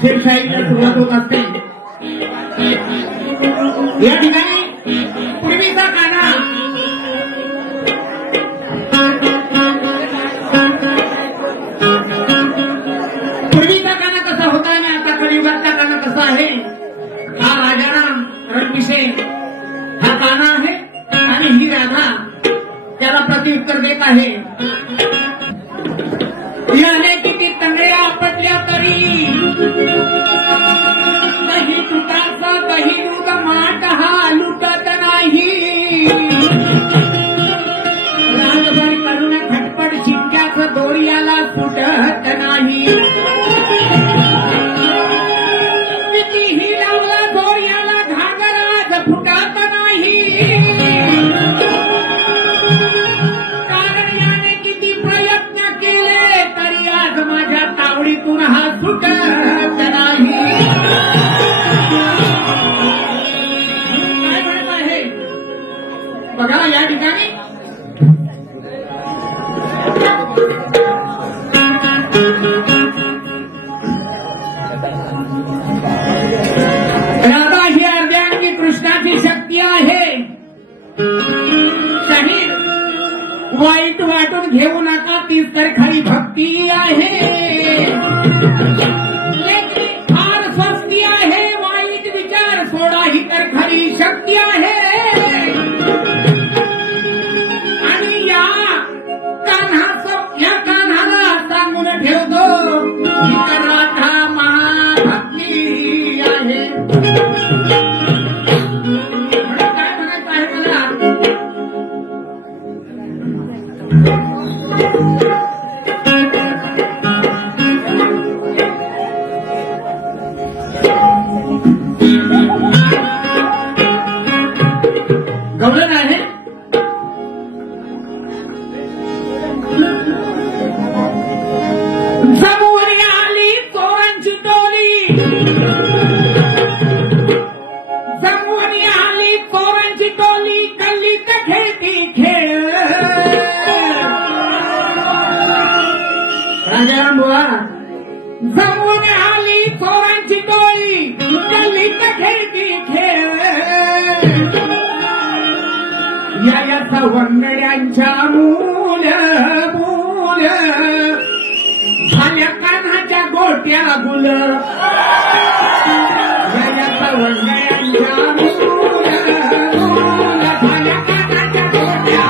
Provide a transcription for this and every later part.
शेरशाहीला सुरुवात होत असते. या ठिकाणी पूर्वीचा काना कसा होता आणि आता कलियुगातला काना कसा आहे. हा राजाराम रणविषय हा काना आहे आणि ही राधा त्याला प्रत्युत्तर देत आहे. याने किती तंगड्या आपटल्या तरी दही तुटाचा दही दूध माठ हा लुटत नाही. रातभर करून खटपट शिंक्याचं दोर्याला सुटत नाही. कितीही लावला दोर्याला घागराज फुटत नाही. कारण याने किती प्रयत्न केले तरी आज माझ्या तावडीतून हा सुटत नाही. काय म्हणत आहे बघा या ठिकाणी. राधा ही अर्ध्यांगी कृष्णाची शक्ती आहे. शहीर वाईट वाटून घेऊ नका तीच तर खरी भक्ती आहे. फार स्वस्ती आहे वाईट विचार सोडा ही तर खरी शक्ती आहे. आणि या कान्हाला सांगून ठेवतो ही तर राधा महाभक्ती आहे. काय म्हणायचं आहे मला. गवळण आहे. समोर आली चोरांची टोली. समोर आली चोरांची टोली गल्लीत खेळती खेळ. राजाराम बोला. समोर आली चोरांची टोळी गल्लीत खेळती खेळ. या सवंगड्यांच्या मूल मूल झाल्या कान्हाच्या गोट्या गुल. या सवंगड्यांच्या मूल मूल झाल्या कान्हाच्या गोट्या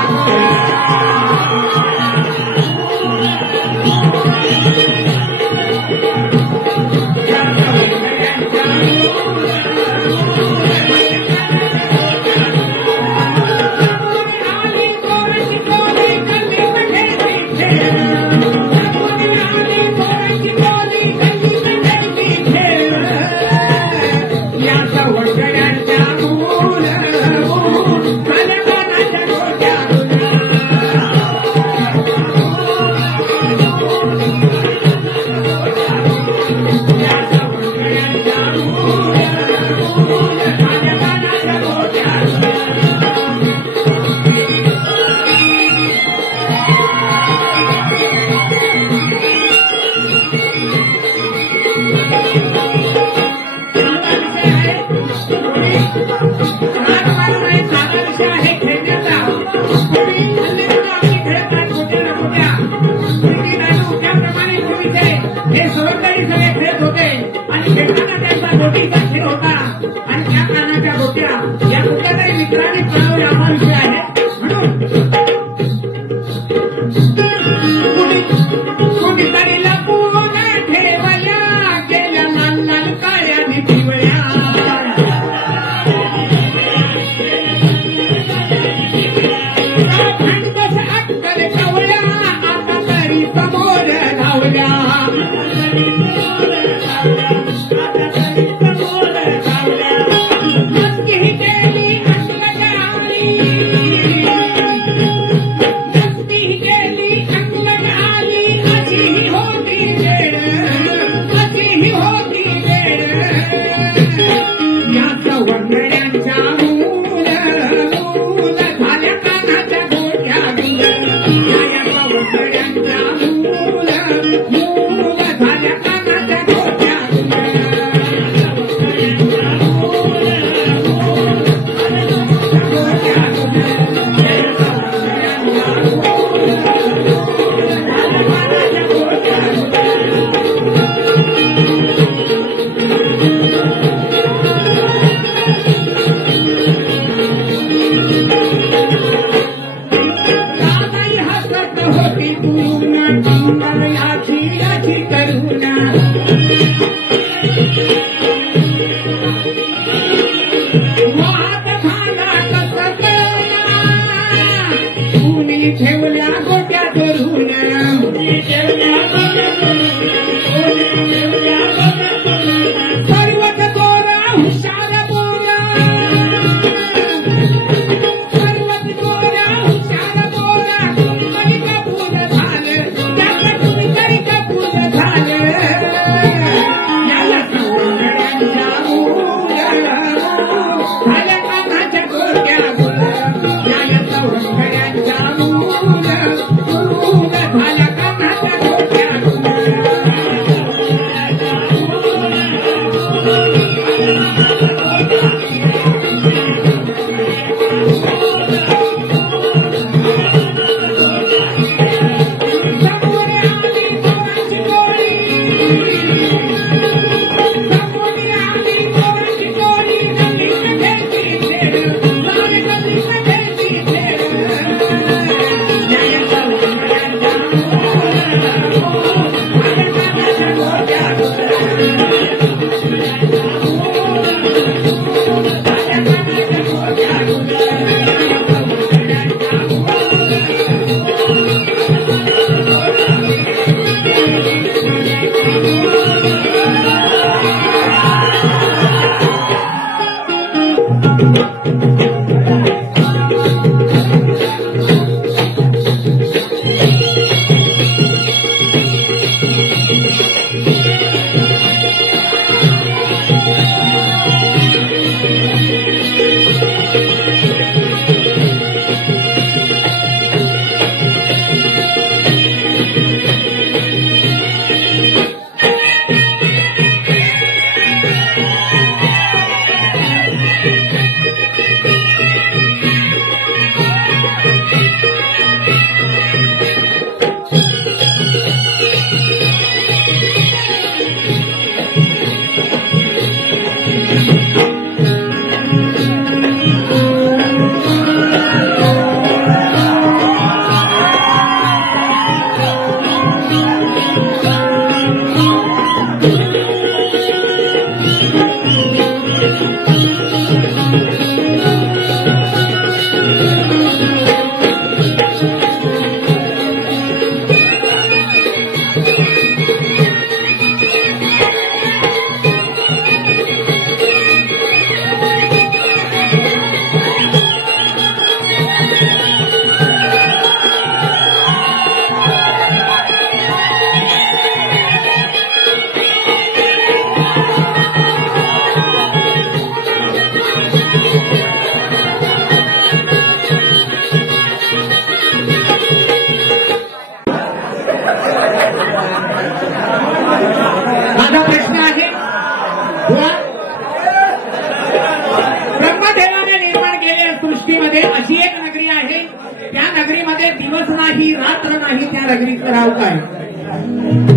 नगरीचं नाव काय?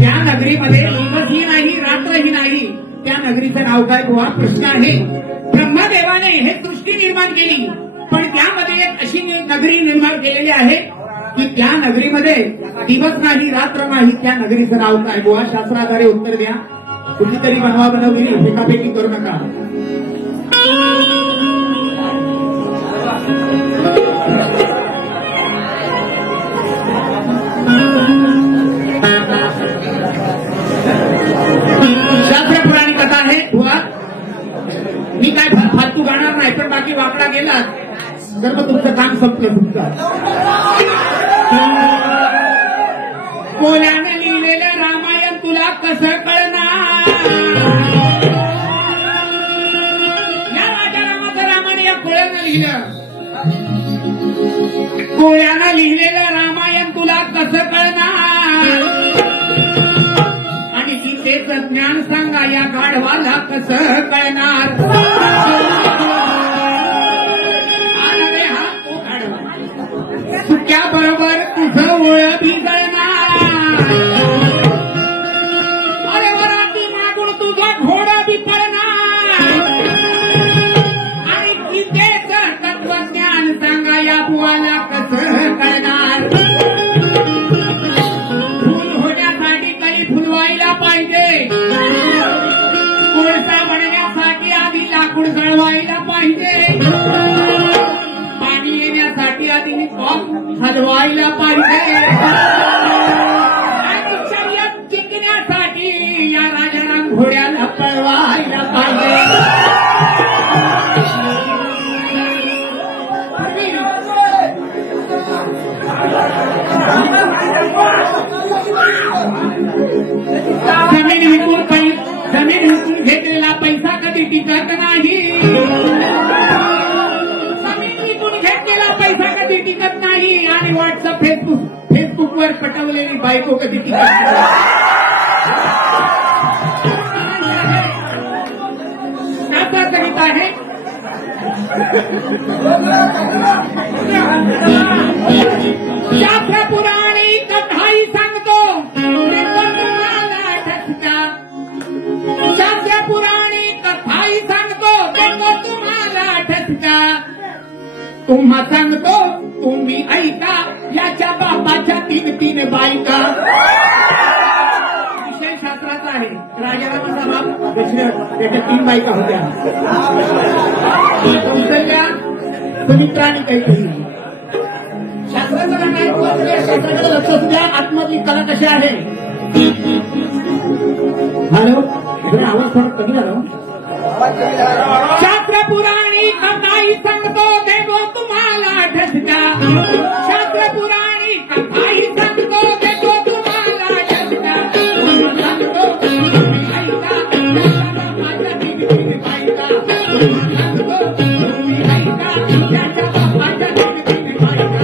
त्या नगरीमध्ये दिवसही नाही रात्रही नाही, त्या नगरीचं नाव काय बुवा? प्रश्न आहे. ब्रह्मदेवाने हे सृष्टी निर्माण केली, पण त्यामध्ये एक अशी नगरी निर्माण केलेली आहे की त्या नगरीमध्ये दिवस नाही रात्र नाही, त्या नगरीचं नाव काय बुवा? शास्त्राद्वारे उत्तर द्या. कुठलीतरी बनवली एकापैकी करू नका. शास्त्र पुराणी कथा आहे बुवा. मी काय फालतू गाणार नाही, पण बाकी वाकडा गेला तर मग तुमचं काम संपलं. तुमचं कोल्याने लिहिलेलं रामायण तुला कसं कळणार? या राजा रामाचं रामायण या कोळ्यानं लिहिलं. कोळ्यानं लिहिलेलं रामायण तुला कसं कळणार? आणि गीतेचं ज्ञान सांगा या गाढवाला कसं कळणार? बरोबर तुझं ओळ भिजणार. अरे वराती मागून तुझा घोडा बी पडणार. आणि गीतेचं तत्वज्ञान सांगा या बुवाला कसं कळणार? फुल होण्यासाठी काही फुलवायला पाहिजे, कोळसा बनण्यासाठी आधी लाकूड जळवायला पाहिजे, पाणी येण्यासाठी आधी हलवायला पाहिजे, आणि शर्यत जिंकण्यासाठी या राजाला घोड्याला पळवायला पाहिजे. जमीन विकून घेतलेला पैसा कधी टिकत नाही. पैसा कधी टिकत नाही, आणि व्हॉट्सअप फेसबुकवर पटवलेली बायको कधी टिकत नाही. त्याचा करीत आहे शास्त्र पुराणी कथाही सांगतो तुम्हाला ठसका. शास्त्र पुराणी कथाही सांगतो तुम्हाला ठसका. तुम्हा सांगतो तुम्ही ऐका, याच्या बापाच्या 3 बायका. विषय शास्त्राचा आहे. राजारामाचा बाप त्याच्या 3 बायका होत्या. कौशल्या, सुमित्रा आणि कैकेयी. शास्त्राचा काय शास्त्राकडे लक्ष असू द्या. आतमधली कला कशी आहे? हॅलो, आवाज थोडा कमी झाला. शास्त्र पुराणी कथाही सांगतो देवो तुम्हाला ठसका. शास्त्र पुराणी कथाही सांगतो देवो तुम्हाला ठसका. सांगतो तुम्ही ऐका, माझ्या 3 बायका. सांगतो तुम्ही ऐका, त्याच्या बापाच्या 3 बायका.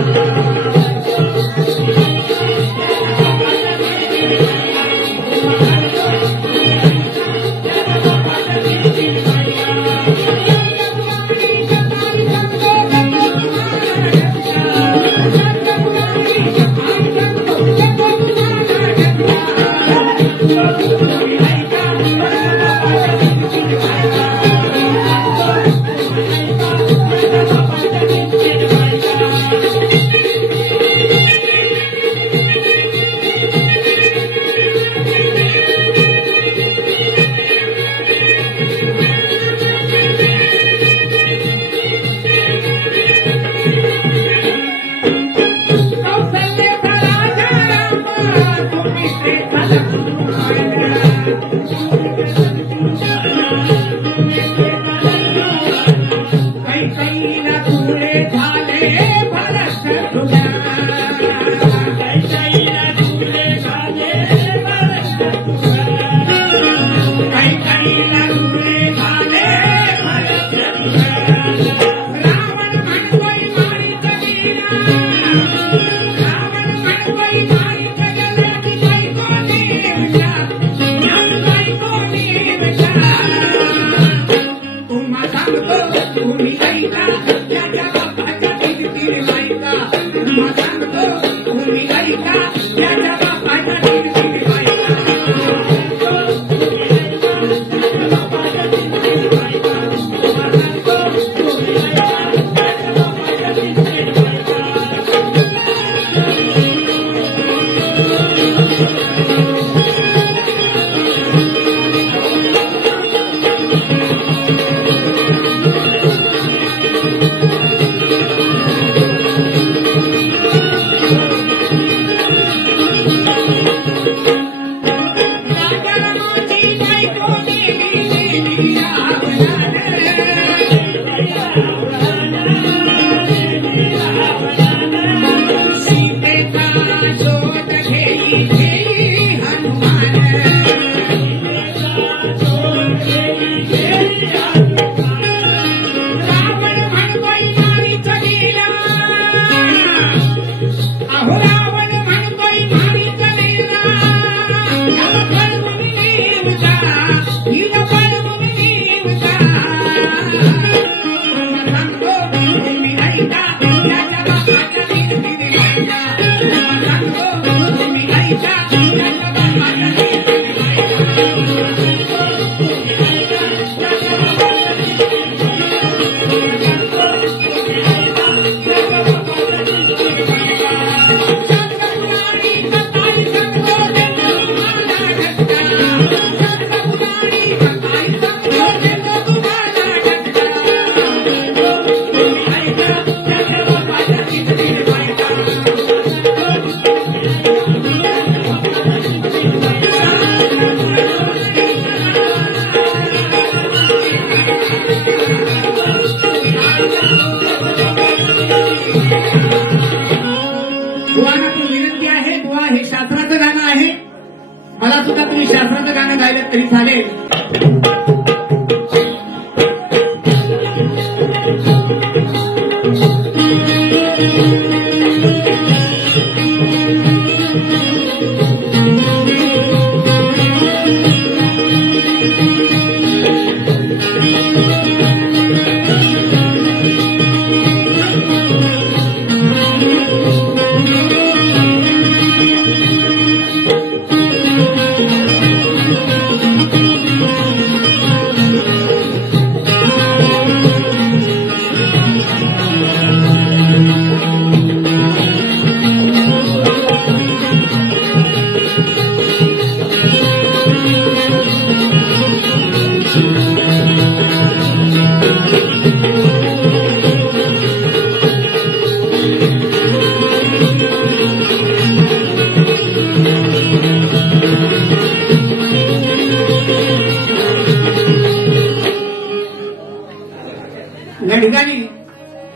या ठिकाणी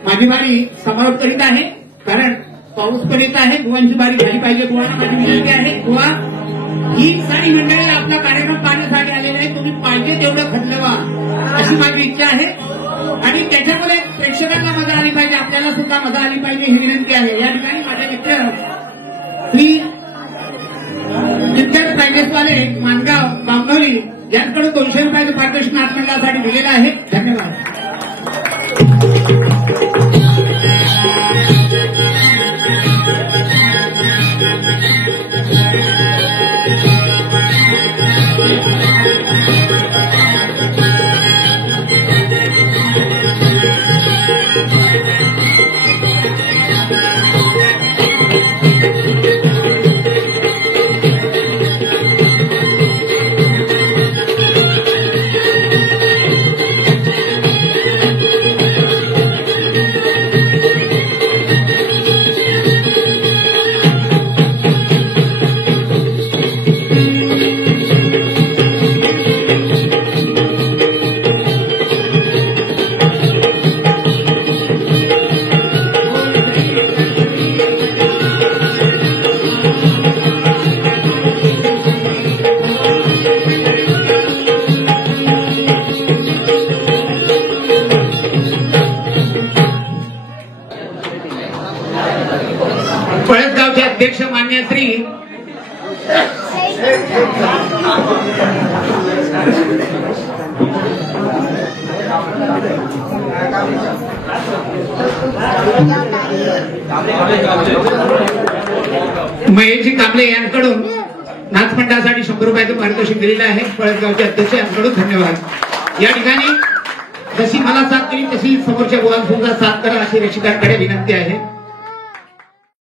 माझी बारी समारोप करीत आहे, कारण पाऊस पण येत आहे. बुवांची बारी झाली पाहिजे. बुवांना माझी विनंती आहे, बुवा ही सारी मंडळी आपला कार्यक्रम पाहण्यासाठी आलेले आहे, तुम्ही पाहिजे तेवढं खटलवा अशी माझी इच्छा आहे. आणि त्याच्यामुळे प्रेक्षकांना मजा आली पाहिजे, आपल्याला सुद्धा मजा आली पाहिजे ही विनंती आहे. या ठिकाणी माझे मित्र श्री चित्तर पॅलेसवाले मानगाव बांबोली यांच्याकडून 200 रुपयाचं पारितोषिक नाथ मंडळासाठी दिलेलं आहे. धन्यवाद. पळसगावचे अध्यक्ष मान्य श्री महेशजी कांबळे यांकडून नाथमंडळासाठी 100 रुपयाचं पारितोषिक दिलेलं आहे. पळसगावचे अध्यक्ष यांकडून धन्यवाद. या ठिकाणी जशी मला साथ केली तशी समोरच्या बुवांना साथ करा अशी रसिकांकडे विनंती आहे.